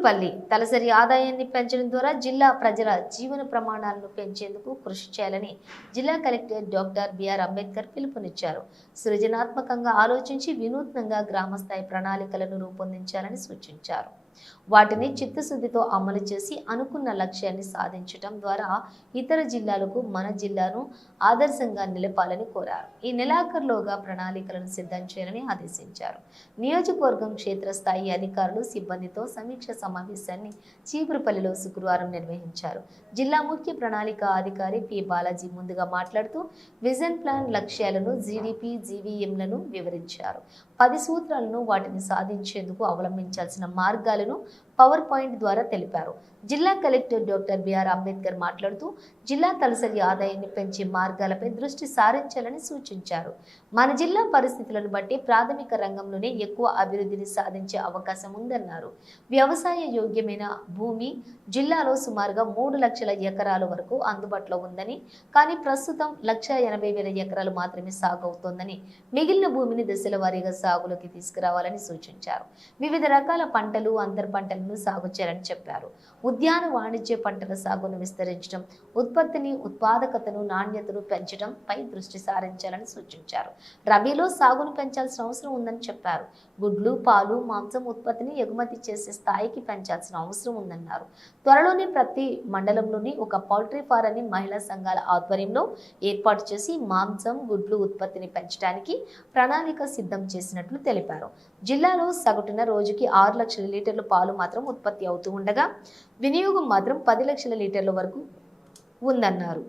చీపురుపల్లి తలసరి ఆదాయాన్ని పెంచడం ద్వారా జిల్లా ప్రజల జీవన ప్రమాణాలను పెంచేందుకు కృషి చేయాలని జిల్లా కలెక్టర్ డాక్టర్ బిఆర్ అంబేద్కర్ పిలుపునిచ్చారు. సృజనాత్మకంగా ఆలోచించి వినూత్నంగా గ్రామస్థాయి ప్రణాళికలను రూపొందించాలని సూచించారు. వాటిని చిత్తశుద్ధితో అమలు చేసి అనుకున్న లక్ష్యాన్ని సాధించడం ద్వారా ఇతర జిల్లాలకు మన జిల్లాను ఆదర్శంగా నిలపాలని కోరారు. ఈ నెలాఖరులోగా ప్రణాళికలను సిద్ధం చేయాలని ఆదేశించారు. నియోజకవర్గం క్షేత్రస్థాయి అధికారులు సిబ్బందితో సమీక్ష సమావేశాన్ని చీపురుపల్లిలో శుక్రవారం నిర్వహించారు. జిల్లా ముఖ్య ప్రణాళిక అధికారి పి బాలాజీ ముందుగా మాట్లాడుతూ విజన్ ప్లాన్ లక్ష్యాలను, జీడీపీ, జీవీఎంలను వివరించారు. 10 సూత్రాలను వాటిని సాధించేందుకు అవలంబించాల్సిన మార్గాలను పవర్ పాయింట్ ద్వారా తెలిపారు. జిల్లా కలెక్టర్ డాక్టర్ బిఆర్ అంబేద్కర్ మాట్లాడుతూ జిల్లా తలసరి ఆదాయాన్ని పెంచే మార్గాలపై దృష్టి సారించాలని సూచించారు. మన జిల్లా పరిస్థితులను బట్టి ప్రాథమిక రంగంలోనే ఎక్కువ అభివృద్ధిని సాధించే అవకాశం ఉందన్నారు. వ్యవసాయ యోగ్యమైన భూమి జిల్లాలో సుమారుగా 3 లక్షల ఎకరాల వరకు అందుబాటులో ఉందని, కానీ ప్రస్తుతం 1,80,000 ఎకరాలు మాత్రమే సాగు అవుతోందని, మిగిలిన భూమిని దశల వారీగా సాగులోకి తీసుకురావాలని సూచించారు. వివిధ రకాల పంటలు, అంతర్ పంటలను సాగు చేయాలని చెప్పారు. ఉద్యాన వాణిజ్య పంటల సాగును విస్తరించడం, ఉత్పత్తిని, ఉత్పాదకతను, నాణ్యతను పెంచడం పై దృష్టి సారించాలని సూచించారు. రబీలో సాగును పెంచాల్సిన అవసరం ఉందని చెప్పారు. గుడ్లు, పాలు, మాంసం ఉత్పత్తిని ఎగుమతి చేసే స్థాయికి పెంచాల్సిన అవసరం ఉందన్నారు. త్వరలోనే ప్రతి మండలంలోని ఒక పౌల్ట్రీ ఫారాన్ని మహిళా సంఘాల ఆధ్వర్యంలో ఏర్పాటు చేసి మాంసం, గుడ్లు ఉత్పత్తిని పెంచడానికి ప్రణాళిక సిద్ధం చేసినట్లు తెలిపారు. జిల్లాలో సగటున రోజుకి 6 లక్షల లీటర్ల పాలు మాత్రం ఉత్పత్తి అవుతూ ఉండగా వినియోగం మాత్రం 10 లక్షల లీటర్ల వరకు ఉందన్నారు.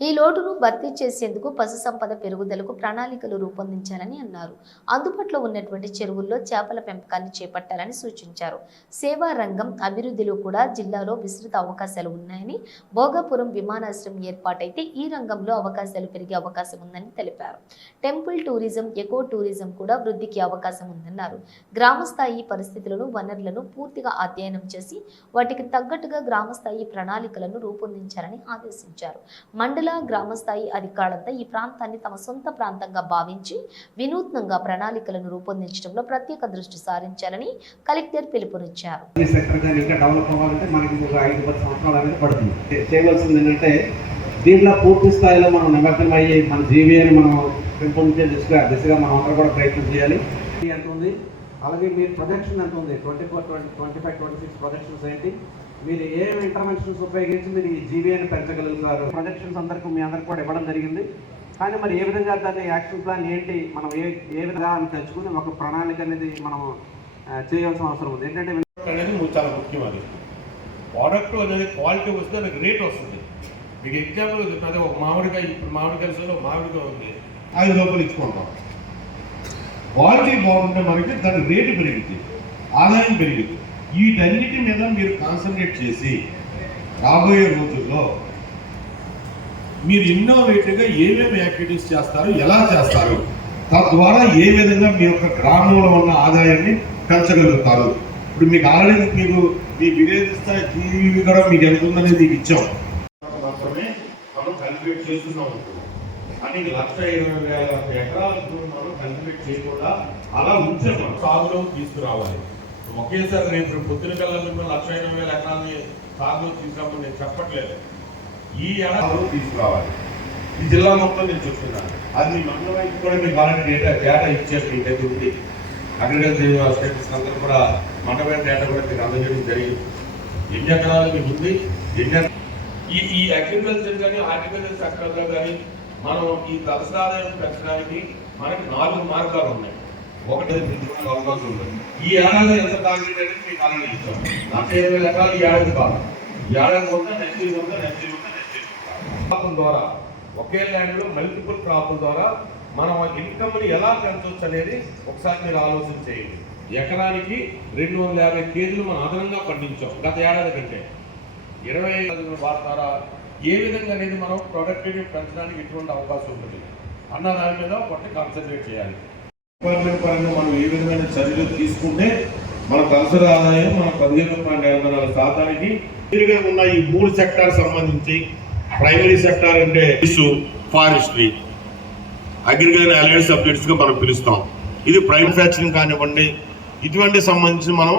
ఈ లోటును భర్తీ చేసేందుకు పశు సంపద పెరుగుదలకు ప్రణాళికలు రూపొందించాలని అన్నారు. అందుబాటులో ఉన్నటువంటి చెరువుల్లో చేపల పెంపకాన్ని చేపట్టాలని సూచించారు. సేవా రంగం అభివృద్ధిలో కూడా జిల్లాలో విస్తృత అవకాశాలు ఉన్నాయని, భోగాపురం విమానాశ్రయం ఏర్పాటైతే ఈ రంగంలో అవకాశాలు పెరిగే అవకాశం ఉందని తెలిపారు. టెంపుల్ టూరిజం, ఎకో టూరిజం కూడా వృద్ధికి అవకాశం ఉందన్నారు. గ్రామస్థాయి పరిస్థితులను, వనరులను పూర్తిగా అధ్యయనం చేసి వాటికి తగ్గట్టుగా గ్రామస్థాయి ప్రణాళికలను రూపొందించాలని ఆదేశించారు. మండల, గ్రామస్థాయి అధికారులంతా ఈ ప్రాంతాన్ని తమ సొంత ప్రాంతంగా భావించి వినూత్నంగా ప్రణాళికలను రూపొందించడంలో ప్రత్యేక దృష్టి సారించాలని కలెక్టర్ పిలుపునిచ్చారు. దీంట్లో పూర్తి స్థాయిలో మనం నిమగ్నం అయ్యి మన జీవీని మనం పెంపొందించే దిశగా మనం అందరూ కూడా ప్రయత్నం చేయాలి. ఎంత ఉంది, అలాగే మీరు ప్రొజెక్షన్ ఎంత ఉంది, 24, 25, 26 ప్రొజెక్షన్స్ ఏంటి, మీరు ఏం ఇంటర్వెన్షన్స్ ఉపయోగించి మీరు ఈ జీవీని పెంచగలుగుతారు. ప్రొజెక్షన్స్ మీ అందరికి కూడా ఇవ్వడం జరిగింది. కానీ మరి ఏ విధంగా దాన్ని యాక్షన్ ప్లాన్ ఏంటి, మనం ఏ విధంగా తెచ్చుకుని ఒక ప్రణాళిక అనేది మనం చేయాల్సిన అవసరం ఉంది. ఏంటంటే అనేది చాలా ముఖ్యం. అది ప్రోడక్ట్ అనేది క్వాలిటీ వస్తే దానికి రేట్ వస్తుంది. మీకు ఎగ్జాంపుల్ అదే ఒక మామిడికాయ, ఇప్పుడు మామిడికాయలో మామిడికాయ ఉంది, 5 రూపాయలు ఇచ్చుకుంటాం. క్వాలిటీ బాగుంటే మనకి దాని రేటు పెరిగింది, ఆదాయం పెరిగింది. వీటన్నిటి మీద మీరు కాన్సన్ట్రేట్ చేసి రాబోయే రోజుల్లో మీరు ఇన్నోవేటివ్గా ఏమేమి యాక్టివిటీస్ చేస్తారు, ఎలా చేస్తారు, తద్వారా ఏ విధంగా మీ యొక్క గ్రామంలో ఉన్న ఆదాయాన్ని పెంచగలుగుతారు. ఇప్పుడు మీకు ఆల్రెడీ మీ విలేజ్ స్థాయి జీవీ కూడా మీకు ఎంత ఉందనేది మీకు ఇచ్చాం. మాత్రమే మనం కల్టివేట్ చేస్తున్నాం. అని 1,20,000 ఎకరాలకు మనం కల్టివేట్ చేయకుండా అలా ఉంచే మనం సాగులో తీసుకురావాలి. ఒకేసారి నేను పొద్దున కల్లా మిమ్మల్ని 1,80,000 ఎకరాలని సాగులో తీసుకురామని నేను చెప్పట్లేదు. ఈ ఏడాది తీసుకురావాలి. ఈ జిల్లా మొత్తం నేను చెప్తున్నాను. అది మీ మండలం వైపు కూడా మీకు ఆల్రెడీ డేటా ఇచ్చేసి మీకు ఉంది. అగ్రికల్చర్ స్టేటస్ అందరూ కూడా మండలం డేటా కూడా మీకు అందజేయడం జరిగింది. ఎన్ని ఎకరాలు మీకు ఉంది, ఈ అగ్రికల్చర్ కానీ హార్టికల్చర్ సెక్టర్లో కానీ మనం ఈ తలసరి ఆదాయం పెంచడానికి మనకి 4 మార్గాలు ఉన్నాయి. ఒకటి అవకాశం ఉంటుంది. ఈ ఏడాది ఎంత టార్గెట్ అనేది మీకు ఆల్రెడీ ఇస్తాం. 40,000 ఎకరాలు ఈ ఏడాది కాదు, ఈ ఏడాది కొంత నెక్స్ట్ ద్వారా ఒకే ల్యాండ్లో మల్టిపుల్ క్రాప్ల ద్వారా మనం ఇన్కమ్ని ఎలా పెంచవచ్చు అనేది ఒకసారి మీరు ఆలోచన చేయండి. ఎకరానికి 250 కేజీలు మనం అదనంగా పండించాం గత ఏడాది కంటే. 25 వాడతారా, ఏ విధంగా అనేది మనం ప్రొడక్టివిటీ పెంచడానికి ఎటువంటి అవకాశం ఉంటుంది అన్న దాని మీద ఒకటి కాన్సన్ట్రేట్ చేయాలి. డిపార్ట్మెంట్ పరంగా మనం ఏ విధమైన చర్యలు తీసుకుంటే మన తలసరి ఆదాయం మన 15.84% తీరుగా ఉన్న ఈ 3 సెక్టార్ సంబంధించి ప్రైమరీ సెక్టార్ అంటే ఫారెస్ట్రీ, అగ్రికల్చర్ అలైడ్ సబ్జెక్ట్స్గా మనం పిలుస్తాం. ఇది మ్యానుఫ్యాక్చరింగ్ కానివ్వండి, ఇటువంటి సంబంధించి మనం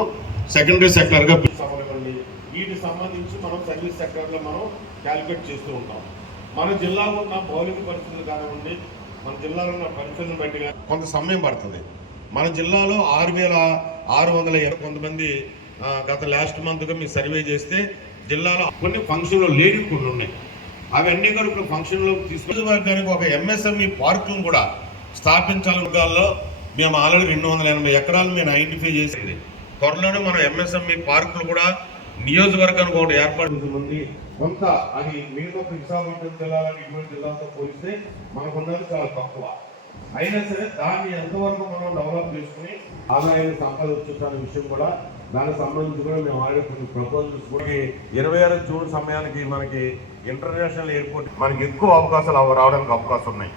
సెకండరీ సెక్టర్గా ఇవ్వండి. వీటికి సంబంధించి మనం సర్వీస్ సెక్టర్లో మనం క్యాలిక్యులేట్ చేస్తూ ఉంటాం. మన జిల్లాలో ఉన్న మౌలిక పరిస్థితులు కానివ్వండి, మన జిల్లాలో ఉన్న పరిస్థితులను బట్టి కొంత సమయం పడుతుంది. మన జిల్లాలో 6,600 కొంతమంది గత లాస్ట్ మంత్గా మీరు సర్వే చేస్తే జిల్లాలో కొన్ని ఫంక్షన్లో లేని కొన్ని ఉన్నాయి. అవన్నీ కూడా ఇప్పుడు ఫంక్షన్లో తీసుకునే వర్గానికి ఒక ఎంఎస్ఎంఈ పార్కులను కూడా స్థాపించాలని వర్గాల్లో మేము ఆల్రెడీ 280 ఎకరాలు మేము ఐడెంటిఫై చేసింది. త్వరలోనే మనం ఎంఎస్ఎంఈ పార్కులు కూడా నియోజకవర్గానికి ఒకటి ఏర్పాటు ఉంది. కొంత అది మిగతా విశాఖపట్నం జిల్లాలని ఇటువంటి జిల్లాలతో పోలిస్తే మనకున్నది చాలా తక్కువ. అయినా సరే దాన్ని ఎంతవరకు మనం డెవలప్ చేసుకుని ఆదాయాన్ని సంపాదించాలనే విషయం కూడా దానికి సంబంధించి కూడా మేము ఆల్రెడీ కొన్ని ప్రపోజల్స్ కూడా 26 జూన్ సమయానికి మనకి ఇంటర్నేషనల్ ఎయిర్పోర్ట్ మనకి ఎక్కువ అవకాశాలు రావడానికి అవకాశం ఉన్నాయి.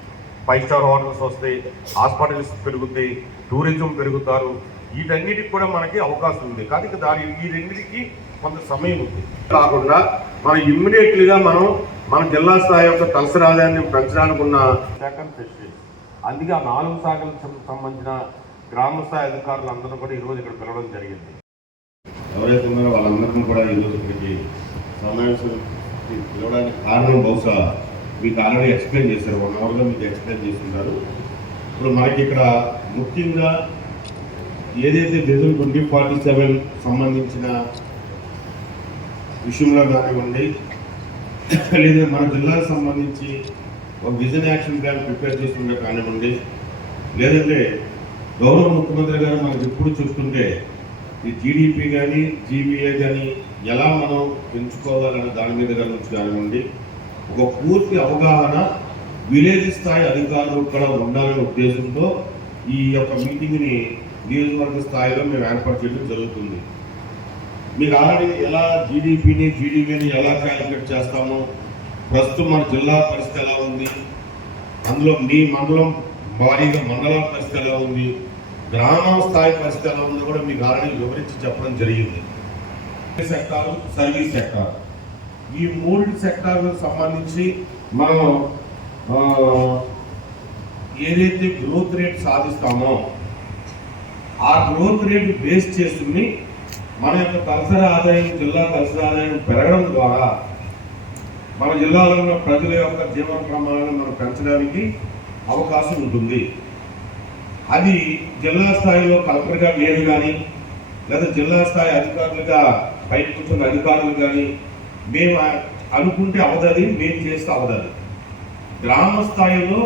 5 స్టార్ హోటల్స్ వస్తాయి, హాస్పిటల్స్ పెరుగుతాయి, టూరిజం పెరుగుతారు. వీటన్నిటికి కూడా మనకి అవకాశం ఉంది. కానీ ఈ రెండింటికి కొంత సమయం ఉంది. కాకుండా మనం ఇమ్మీడియట్లీగా మన జిల్లా స్థాయి యొక్క తలసరి ఆదాయాన్ని పెంచడానికి ఉన్న సెకండ్ ఫెసిలిటీ. అందుకే ఆ 4 శాఖలకు సంబంధించిన గ్రామ స్థాయి అధికారులందరూ కూడా ఈరోజు ఇక్కడ పిలవడం జరిగింది. ఎవరైతే ఉన్నారో వాళ్ళందరినీ కూడా ఈరోజు ఇక్కడికి సమావేశం పిలవడానికి కారణం బహుశా మీకు ఆల్రెడీ ఎక్స్ప్లెయిన్ చేశారు. 1 అవర్గా మీకు ఎక్స్ప్లెయిన్ చేస్తున్నారు. ఇప్పుడు మనకి ఇక్కడ ముఖ్యంగా ఏదైతే విజన్ 2047 సంబంధించిన విషయంలో కానివ్వండి, లేదా మన జిల్లాకు సంబంధించి ఒక విజన్ యాక్షన్ ప్లాన్ ప్రిపేర్ చేస్తుండే కానివ్వండి, లేదంటే గౌరవ ముఖ్యమంత్రి గారు మనకు ఎప్పుడు చెప్తుంటే ఈ జీడిపి కానీ జీబీఏ కానీ ఎలా మనం పెంచుకోవాలనే దాని మీద కానివ్వండి, ఒక పూర్తి అవగాహన విలేజ్ స్థాయి అధికారులు కూడా ఉండాలనే ఉద్దేశంతో ఈ యొక్క మీటింగ్ని నియోజకవర్గ స్థాయిలో మేము ఏర్పాటు చేయడం జరుగుతుంది. మీకు ఆల్రెడీ ఎలా జీడీపీని ఎలా క్యాలిక్యులేట్ చేస్తామో, ప్రస్తుతం మన జిల్లా పరిస్థితి ఎలా ఉంది, అందులో మీ మండలం భారీగా మండలాల పరిస్థితి ఎలా ఉంది, గ్రామ స్థాయి పరిస్థితి ఎలా ఉందో కూడా మీకు ఆల్రెడీ వివరించి చెప్పడం జరిగింది. సెక్టార్, సర్వీస్ సెక్టార్, ఈ 3 సెక్టార్లకు సంబంధించి మనం ఏదైతే గ్రోత్ రేట్ సాధిస్తామో ఆ గ్రోత్ రేట్ బేస్ చేసుకుని మన యొక్క తలసరి ఆదాయం, జిల్లా తలసరి ఆదాయం పెరగడం ద్వారా మన జిల్లాలో ఉన్న ప్రజల యొక్క జీవన ప్రమాణాలను మనం పెంచడానికి అవకాశం ఉంటుంది. అది జిల్లా స్థాయిలో కలెక్టర్గా నేను కానీ, లేదా జిల్లా స్థాయి అధికారులుగా బయట కూర్చున్న అధికారులు కానీ మేము అనుకుంటే అవదది, మేము చేస్తే అవదది. గ్రామ స్థాయిలో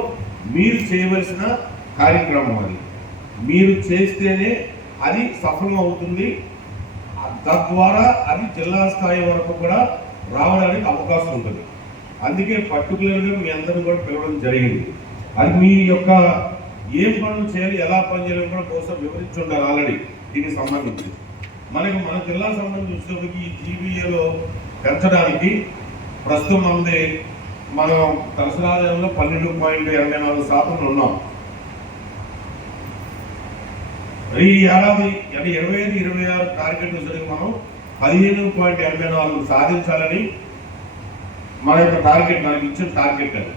మీరు చేయవలసిన కార్యక్రమం అది. మీరు చేస్తేనే అది సఫలం అవుతుంది. తద్వారా అది జిల్లా స్థాయి వరకు కూడా రావడానికి అవకాశం ఉంటుంది. అందుకే పర్టికులర్గా మీ అందరూ కూడా పిలవడం జరిగింది. అది మీ యొక్క ఏం పనులు చేయాలి, ఎలా పని చేయాలి కూడా బహుశా వివరించి ఉండాలి ఆల్రెడీ. దీనికి సంబంధించి మన జిల్లా సంబంధించి ఈ జీబీఏలో పెంచడానికి ప్రస్తుతం మనం తలసరి ఆదాయంలో 12.84% ఉన్నాం. ఈ ఏడాది 25-26 టార్గెట్ వచ్చేది మనం 15.84 సాధించాలని మన యొక్క టార్గెట్, మనకి ఇచ్చిన టార్గెట్ అది.